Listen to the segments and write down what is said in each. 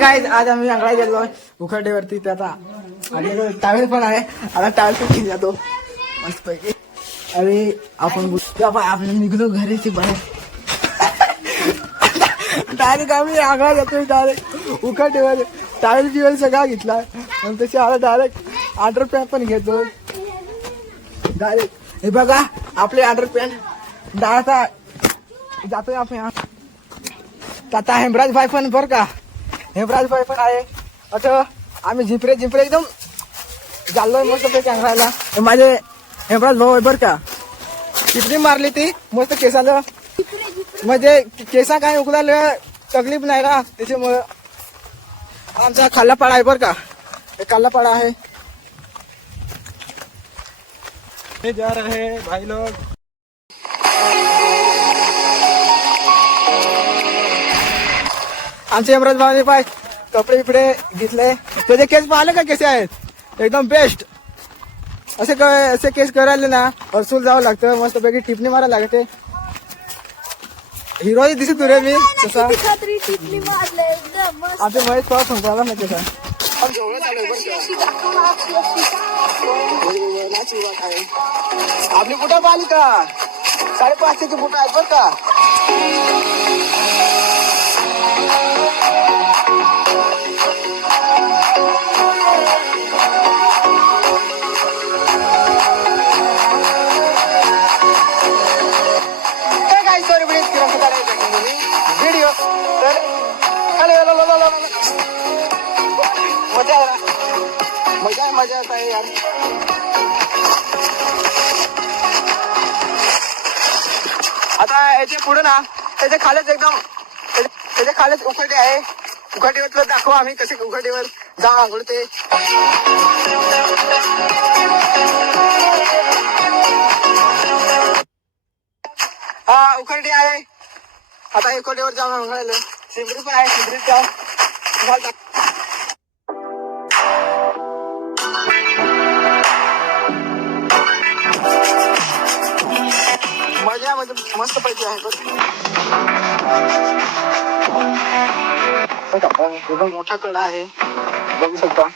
काय आज आम्ही अंगडा गेलो उखरडेवरती त्याचा आणि टावेल पण आहे. आता टावेल पण घेऊन जातो मस्त पैकी. आणि आपण आपण निघलो घरीची बाहेर. डायरेक्ट आम्ही आंघोळ जातो डायरेक्ट उखरडेवर. टावेल बिवेल सगळा घेतला आणि तशी आता डायरेक्ट अंडरपॅन्ट पण घेतो डायरेक्ट. हे बघा आपले अंडरपॅन्ट डायरेक्ट जातोय आपण. आता हेमराज भाई पण बरं का, हेमराज भाई पण आहे. असं आम्ही झिपरे एकदम चाललोय मस्त पैकी अंगणाला. माझे हेमराज भाऊ आहे बरं का, टिपणी मारली ती मस्त केसाला. म्हणजे केसा काय उकलायला तकलीफ नाही ना, त्याच्यामुळं आमचा खाल्लापाडा आहे बरं का. हे खाल्लापाडा आहे. हे जा रहे भाई लोग. आमचे हेमराज भाऊने पाय कपडे बिपडे घेतले. त्याचे केस पाहिले का कसे आहेत, एकदम बेस्ट. असे केस करायला ना हर्सूल जावं लागतं, मस्त पैकी टिपणी मारायला लागते. हिरो दिसत रे मी तसा. आमचे महेश पाव संपला ना तसा. आपली कुठं पाहिली का 550ची बुट आहेत बरं का. व्हिडिओ तर मजा येत आहे यार. आता याच्या पुढे ना त्याच्या खालीच एकदम त्याच्या खालीच उखळी आहे. उखळीवर दाखवा आम्ही कसे उखळीवर जा आंघोळते. हा उखळी आहे. आता उखळीवर जाऊन आंघोळायला. शिंबरी पण आहे, शिंबरीत जाऊन मजा म्हणजे मस्त पैकी आहे. एकदम मोठा कडा आहे बघू शकता.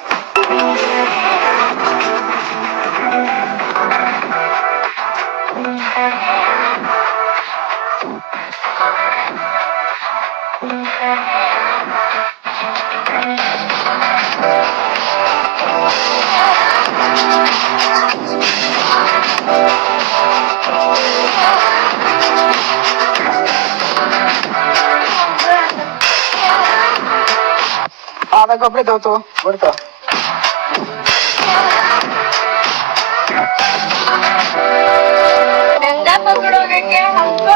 आता कपडे धुतो बरं का. पकडोगे क्या हमको.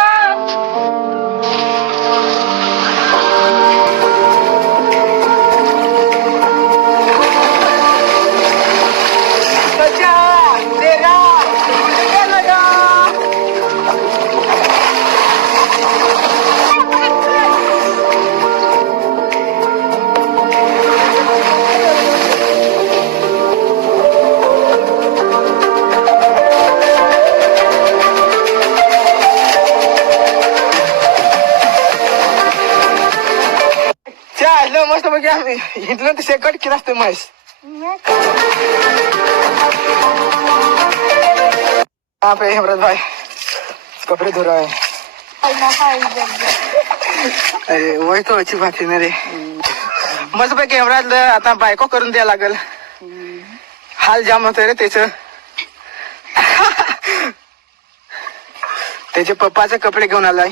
मस्त पैकी आम्ही इथलं तर शेकट केला असते म्हैस. पे हेमराज भाई कपडे धो रहा है. अरे वही तो अच्छी बात है ना रे. मस्त पैकी हेमराज आता बायको करून द्यायला लागल. हाल जाम होतोय रे त्याचे पप्पाचे कपडे घेऊन आलाय.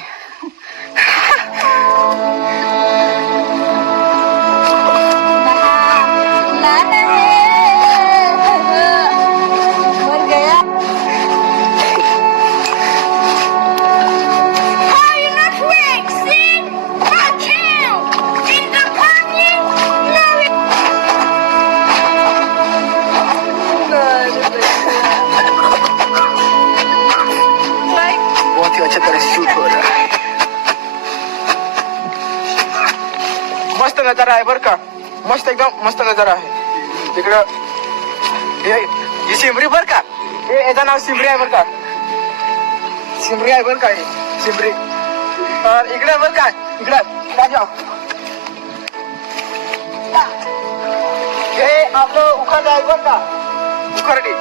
अच्छी तरह शूट हो रहा है. मस्त नजारा आहे बर का. मस्त एकदम मस्त नजारा आहे तिकडं. ही शिमरी बर का. याचं नाव शिमरी आहे बर का. शिमरी आहे बर का. शिमरी इकडे बर का. इकडे जाऊ आपलं उखरडे आहे बरं का, उखरडे.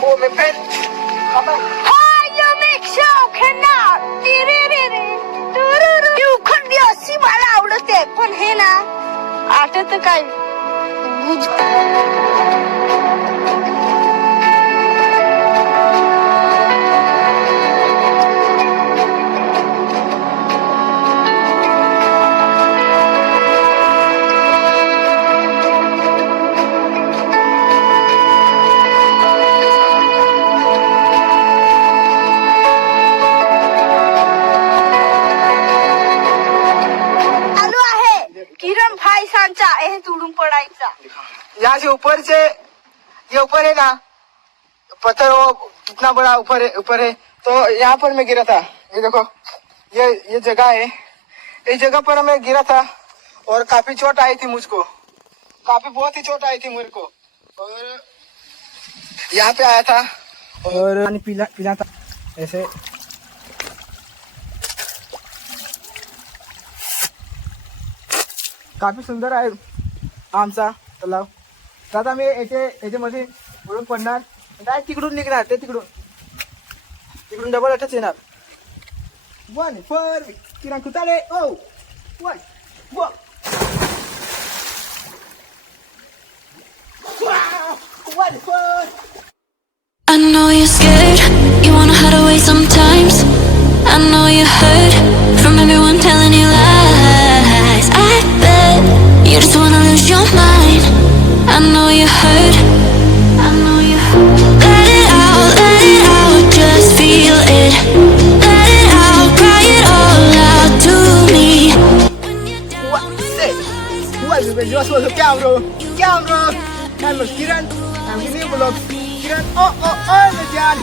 हो मी पेन उखंडी अशी मला आवडते, पण हे ना आठवत काय किरण भाई सांचा हे तुडून पडायचा. यहाँ से ऊपर से ये ऊपर है ना पत्थर, वो कितना बड़ा ऊपर है. तो यहाँ पर मैं गिरा था. ये देखो ये जगह है. इस जगह पर मैं गिरा था और काफी चोट आई थी मुझको, काफी बहुत ही चोट आई थी मेरे को. और यहाँ पे आया था और पानी पीला था ऐसे. काफी सुंदर आहे आमचा तलाव. तर आता मी याच्यामध्ये उडून पडणार, डायरेक्ट तिकडून निघणार, ते तिकडून डबल अटच येणार. 1 4 किरण खुताडे. ओ 1 1 4. I know you're scared, you wanna hide away sometimes. I know you're hurt from everyone telling you lies. I bet you just wanna lose your mind. I know you're hurt, I know you're hurt. Let it out, just feel it. Let it out, cry it all out to me. Hello Kiran, I'm giving you a vlog. Kiran, oh, Najan.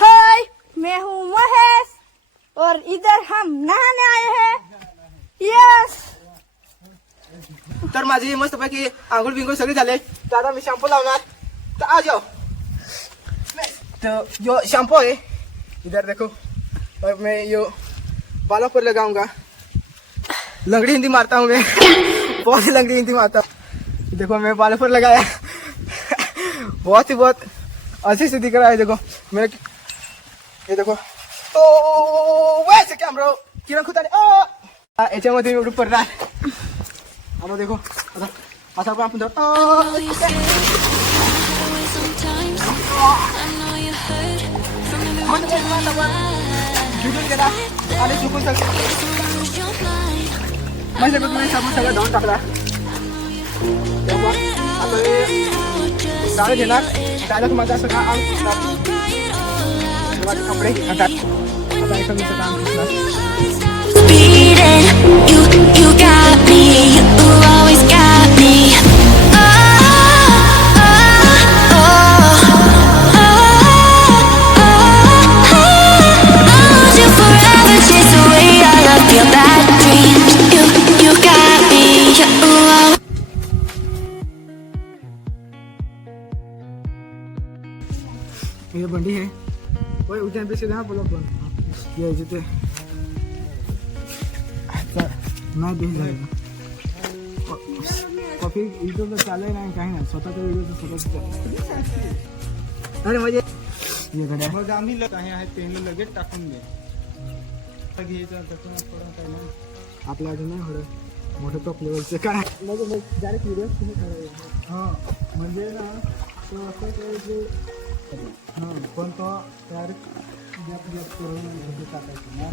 हाय, मैं हूँ महेश और इधर हम नहाने आए हैं. Yes. तर माझी मस्तपैकी आंघोळ बिंघोळ सगळे झाले. तर आता मी शॅम्पू लावणार, तर आ जाओ. तो जो शैम्पू है इधर देखो, और मैं यो बालों पर लगाऊंगा. लंगड़ी हिंदी मारता हूँ मैं. बहुत ही लंगड़ी हिंदी मारता हूँ. देखो मैं बालों पर लगाया. बहुत अच्छी से दिख रहा है. देखो मैं ये देखो. तो वैसे कैमरा किरण खुताने याच्यामध्ये मी उडून पडणार. आता देखो आता आपण झुकून गेला आणि झुकून म्हणजे सगळं धावून टाकला. आता जाळं घेणार, डायरेक्ट माझा सगळा माझे कपडे आता एका मी काम करणार. You got me, you always got me. Hold you forever, chase away all of your bad dreams. You got me, you. ये बंडी है वो उज्जैन पे सीधा ब्लॉक बंद ये जिते नाही बेस झालेला. कॉफी व्हिडिओ तर चालू नाही काही नाही, स्वतःचा व्हिडिओ तर स्वतःच. अरे म्हणजे ये घड्या मग आम्ही काही आहेत त्यांनी लगेच टाकून दे घ्यायचं काय ना आपल्या अजून नाही होतं मोठं टॉप लेवलचं काय. मग डायरेक्ट व्हिडिओ तुम्ही करायचं. हां म्हणजे ना तो असं करायचं. हां पण तो डायरेक्ट गॅप करून टाकायचं ना.